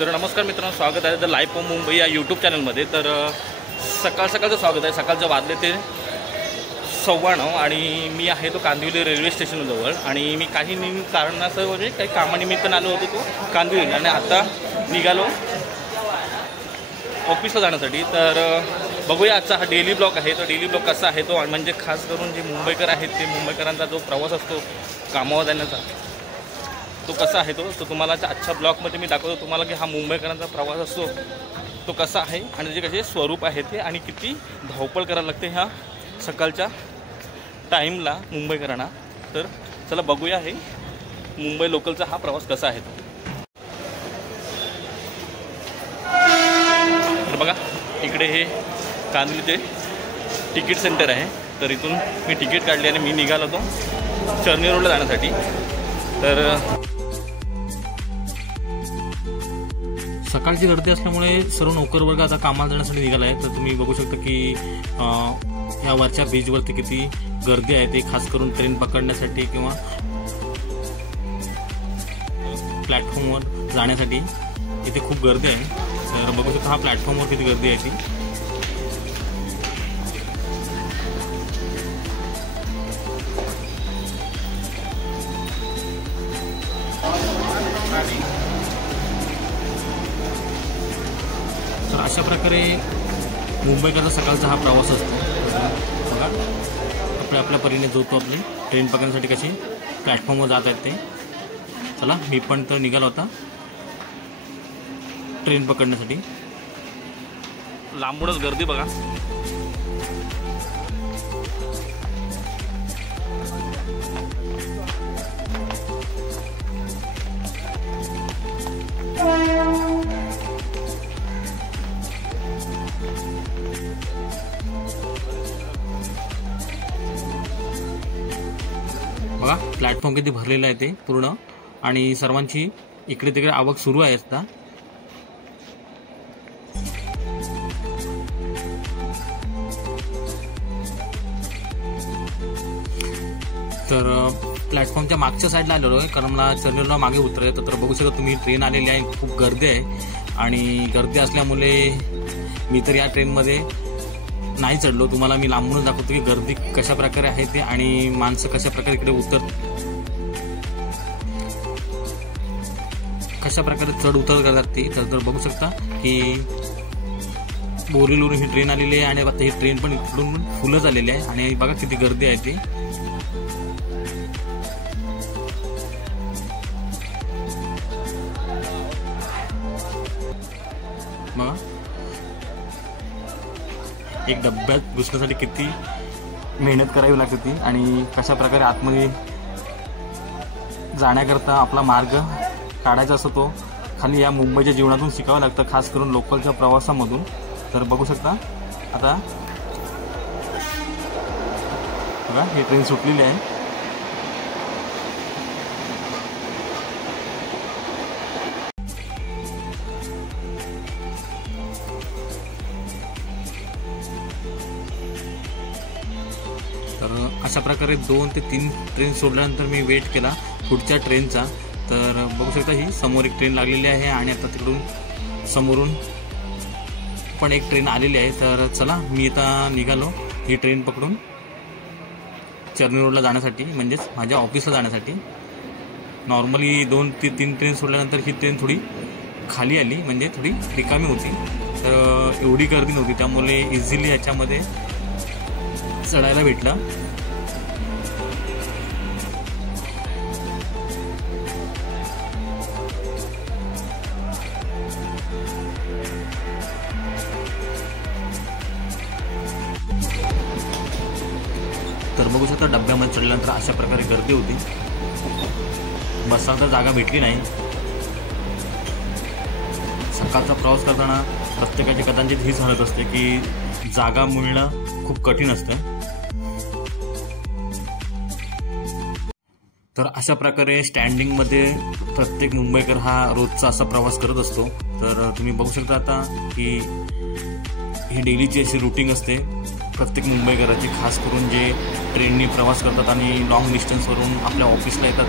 तर नमस्कार मित्रांनो, स्वागत आहे द लाईफ ऑफ मुंबई या यूट्यूब चॅनलमध्ये। तर सकाळचं स्वागत आहे। सकाळचं वाजले ते 9:15 आणि मी आहे तो कांदिवली रेल्वे स्टेशनजवळ आणि मी काही कारणास्तव म्हणजे काही कामानिमित्तानं आलो होतो तो कांदिवली आणि आता निघालो ऑफिसला जाण्यासाठी। तर बघूया आजचा हा डेली ब्लॉग आहे। तो डेली ब्लॉग कसा आहे तो म्हणजे खास करून जे मुंबईकर आहेत ते मुंबईकरांचा जो प्रवास असतो कामावर जाण्याचा तो कसा आहे तो तुम्हाला आजच्या ब्लॉगमध्ये मी दाखवतो तुम्हाला की हा मुंबईकरांचा प्रवास असतो तो कसा आहे आणि जे कसे स्वरूप आहे ते आणि किती धावपळ करायला लागते ह्या सकाळच्या टाईमला मुंबईकरांना। तर चला बघूया हे मुंबई लोकलचा हा प्रवास कसा आहे तो। तर बघा इकडे हे कांदिवली तिकीट सेंटर आहे। तर इथून मी तिकीट काढली आणि मी निघालो तो चर्नी रोडला जाण्यासाठी। तर सकाळची गर्दी असल्यामुळे सर्व नोकर वर्ग आता कामाला जाण्यासाठी निघाला आहे। तर तुम्ही बघू शकता की या वरच्या ब्रिजवरती किती गर्दी आहे ते खास करून ट्रेन पकडण्यासाठी किंवा प्लॅटफॉर्मवर जाण्यासाठी इथे खूप गर्दी आहे। तर बघू शकता हा प्लॅटफॉर्मवर किती गर्दी आहे ती। तर अशा प्रकारे मुंबईकरचा सकाळचा हा प्रवास असतो। बघा आपल्या परीने जो तो आपली ट्रेन पकडण्यासाठी कशी प्लॅटफॉर्मवर जात आहेत ते। चला मी पण तर निघाला होता ट्रेन पकडण्यासाठी। लांबूनच गर्दी बघा। बघा प्लॅटफॉर्म किती भरलेला आहे ते पूर्ण आणि सर्वांची इकडे तिकडे आवक सुरू आहे आता। तर प्लॅटफॉर्मच्या मागच्या साईडला आलेलो आहे कारण मला चर्नीला मागे उतरायचं। तर बघू शकता तुम्ही ट्रेन आलेली आहे, खूप गर्दी आहे आणि गर्दी असल्यामुळे मी तर या ट्रेनमध्ये नाही चढलो। तुम्हाला मी लांबूनच दाखवतो की गर्दी कशा प्रकारे आहे ते आणि माणसं कशा प्रकारे इकडे कशा प्रकारे चढ उतर करतात ते। तर बघू शकता की बोरीवरून ही ट्रेन आलेली आहे आणि आता ही ट्रेन पण इकडून फुलं झालेली आहे आणि बघा किती गर्दी आहे ती। बघा एक डब्यात घुसण्यासाठी किती मेहनत करावी लागते ती आणि कशा प्रकारे आतमध्ये जाण्याकरता आपला मार्ग काढायचा असतो तो खाली या मुंबईच्या जीवनातून शिकावं लागतं, खास करून लोकलच्या प्रवासामधून। तर बघू शकता आता बघा ही ट्रेन सुटलेली आहे। तर अशा प्रकारे 2 ते 3 ट्रेन सोडल्यानंतर मी वेट केला पुढच्या ट्रेनचा। तर बघू शकता ही समोर एक ट्रेन लागलेली आहे आणि आता तिकडून समोरून पण एक ट्रेन आलेली आहे। तर चला मी आता निघालो ही ट्रेन पकडून चर्नी रोडला जाण्यासाठी म्हणजेच माझ्या ऑफिसला जाण्यासाठी। नॉर्मली 2 ते 3 ट्रेन सोडल्यानंतर ही ट्रेन थोडी खाली आली म्हणजे थोडी रिकामी होती। तर एवढी गर्दी नव्हती त्यामुळे इझिली याच्यामध्ये चढायला भेटलं। तर बघू शकता डब्यामध्ये चढल्यानंतर अशा प्रकारे गर्दी होती, बसायला तर जागा भेटली नाही। सकाळचा प्रवास करताना प्रत्येकाची कदाचित हीच हालत असते की जागा मिळणं खूप कठीण असतं। तर अशा प्रकारे स्टँडिंगमध्ये प्रत्येक मुंबईकर हा रोजचा असा प्रवास करत असतो। तर तुम्ही बघू शकता आता की ही डेलीची अशी रुटीन असते प्रत्येक मुंबईकराची, खास करून जे ट्रेननी प्रवास करतात आणि लॉंग डिस्टन्सवरून आपल्या ऑफिसला येतात।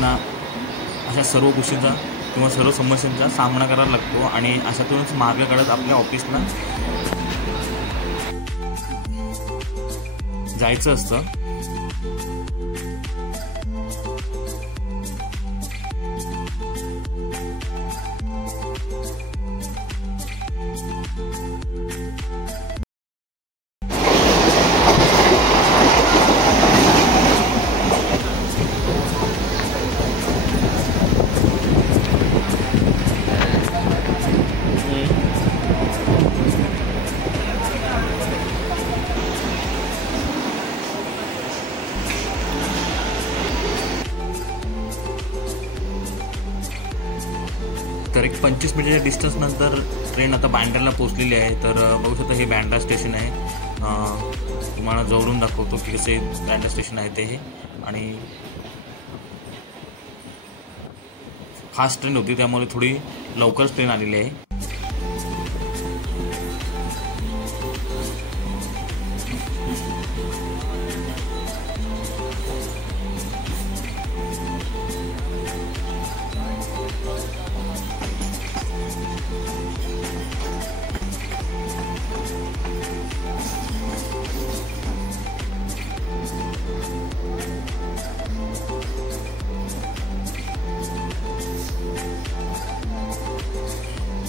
त्यांना अशा सर्व गोष्टींचा किंवा सर्व समस्यांचा सामना करावा लागतो आणि अशातूनच मार्ग काढत आपल्या ऑफिसला जायचं असतं. तर एक 25 मिनिटाच्या डिस्टन्स नंतर ट्रेन आता बँड्राला पोहोचलेली आहे. तर बघू शकता हे बँड्रा स्टेशन आहे. तुम्हाला जवळून दाखवतो की कसे बँड्रा स्टेशन आहे ते हे. आणि फास्ट ट्रेन होती त्यामुळे थोडी लवकरच ट्रेन आलेली आहे.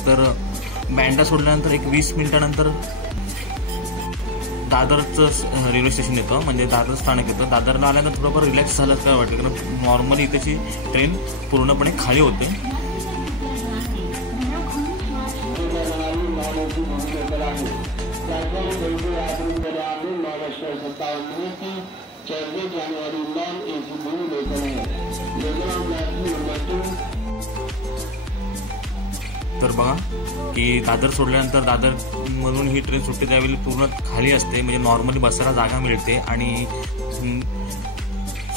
तर बँड्रा सोडल्यानंतर एक 20 मिनिटानंतर दादरचं रेल्वे स्टेशन येतं, म्हणजे दादर स्थानक येतं. दादरला आल्यानंतर थोडंफार रिलॅक्स झालं काय वाटतं, कारण नॉर्मली इथेची ट्रेन पूर्णपणे खाली होते. तर बघा की दादर सोडल्यानंतर दादरमधून ही ट्रेन सुटते त्यावेळी पूर्ण खाली असते, म्हणजे नॉर्मली बसायला जागा मिळते आणि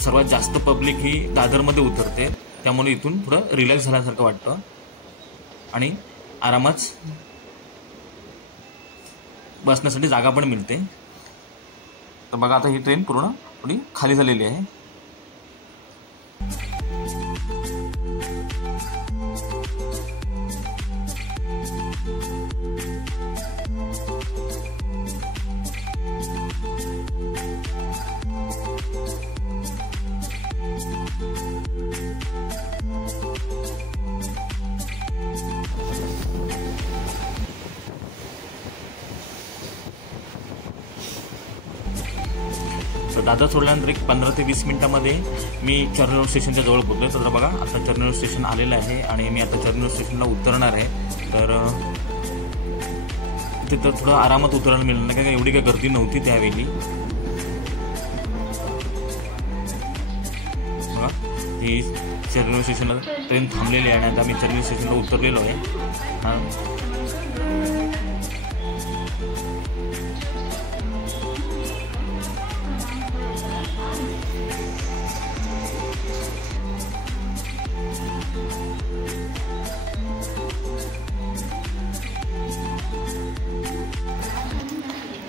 सर्वात जास्त पब्लिक ही दादरमध्ये उतरते. त्यामुळे इथून थोडं रिलॅक्स झाल्यासारखं वाटतं आणि आरामात बसण्यासाठी जागा पण मिळते. तर बघा आता ही ट्रेन पूर्ण थोडी खाली झालेली आहे. तर दादर सोडल्यानंतर एक 15 ते 20 मिनिटांमध्ये मी चर्नूर स्टेशनच्या जवळ पोहोचलो. तर बघा आता चर्नूर स्टेशन आलेलं आहे आणि मी आता चर्नूर स्टेशनला उतरणार आहे. तर तिथं थोडं आरामात उतरायला मिळालं नाही, कारण एवढी काही गर्दी नव्हती त्यावेळी. बघा ही चर्नूर स्टेशनला ट्रेन थांबलेली आहे आणि आता मी चर्नूर स्टेशनला उतरलेलो आहे.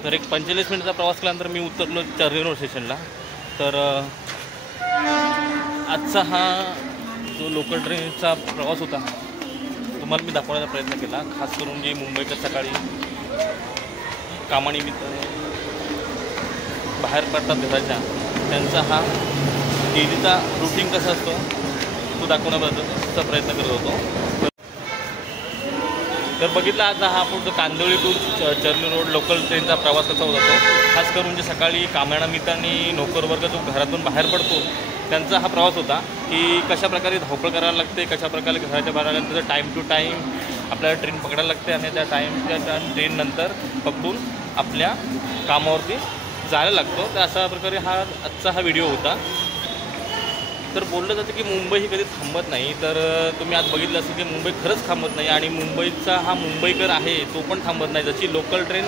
तर एक 45 मिनिटचा प्रवास केल्यानंतर मी उतरलो चर्नूर स्टेशनला. तर आजचा हा जो लोकल ट्रेनचा प्रवास होता तुम्हाला मी दाखवण्याचा प्रयत्न केला. खास करून जे मुंबईकर सकाळी कामानिमित्त बाहेर पडतात घराच्या, त्यांचा हा डेलीचा रुटीन कसा असतो तो दाखवण्याचा प्रयत्न करत होतो. तर बघितला आता हा आपण Kandivali to Charni road local ट्रेनचा प्रवास कसा होत जातो. खास करून जे सकाळी कामानिमित्ताने नोकर वर्ग जो घरातून बाहेर पडतो त्यांचा हा प्रवास होता की कशाप्रकारे धावपळ करायला लागते, कशाप्रकारे घराच्या बाहेर आल्यानंतर टाईम टू टाईम आपल्याला ट्रेन पकडायला लागते आणि त्या ट्रेननंतर पकडून आपल्या कामावरती जायला लागतो. तर अशा प्रकारे आजचा हा व्हिडिओ होता. तर बोललं जातं की मुंबई ही कधी थांबत नाही. तर तुम्ही आज बघितलं असेल की मुंबई खरंच थांबत नाही आणि मुंबईचा हा मुंबईकर आहे तो पण थांबत नाही. जशी लोकल ट्रेन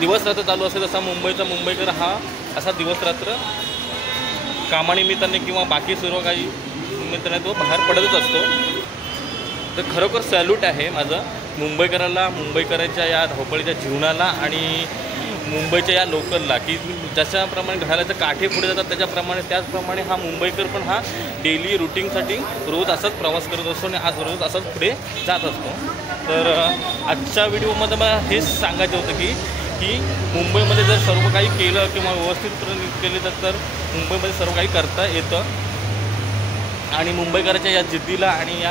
दिवसरात्र चालू असेल तसा मुंबईचा मुंबईकर हा असा दिवसरात्र कामानिमित्ताने किंवा बाकी सर्व काही निमित्ताने तो बाहेर पडतच असतो. तर खरोखर सॅल्यूट आहे माझं मुंबईकराला, मुंबईकरांच्या या धावपळीच्या जीवनाला आणि मुंबईच्या या लोकलला, की जशाप्रमाणे घड्याळाचे काठे पुढे जातात त्याचप्रमाणे हा मुंबईकर पण हा डेली रुटीनसाठी रोज असाच प्रवास करत असतो आणि आज रोज असाच पुढे जात असतो. तर आजच्या व्हिडिओमध्ये मला हेच सांगायचं होतं की मुंबईमध्ये जर सर्व काही केलं किंवा व्यवस्थित केले तर मुंबईमध्ये सर्व काही करता येतं. आणि मुंबईकरांच्या या जिद्दीला आणि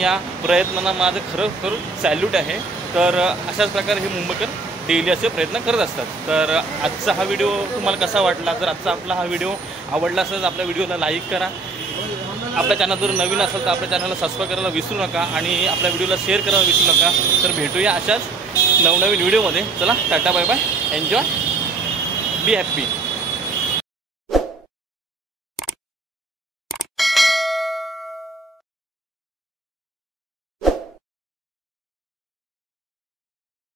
या प्रयत्नांना माझं खरं सॅल्यूट आहे. तर अशाच प्रकारे हे मुंबईकर डेली असे प्रयत्न करत असतात. तर आजचा हा व्हिडिओ तुम्हाला कसा वाटला? जर आजचा आपला हा व्हिडिओ आवडला असेल तर आपल्या व्हिडिओला लाईक करा. आपल्या चॅनल जर नवीन असेल तर आपल्या चॅनलला सबस्क्राईब करायला विसरू नका आणि आपल्या व्हिडिओला शेअर करायला विसरू नका. तर भेटूया अशाच नवनवीन व्हिडिओमध्ये. चला, tata, bye bye, enjoy, be happy.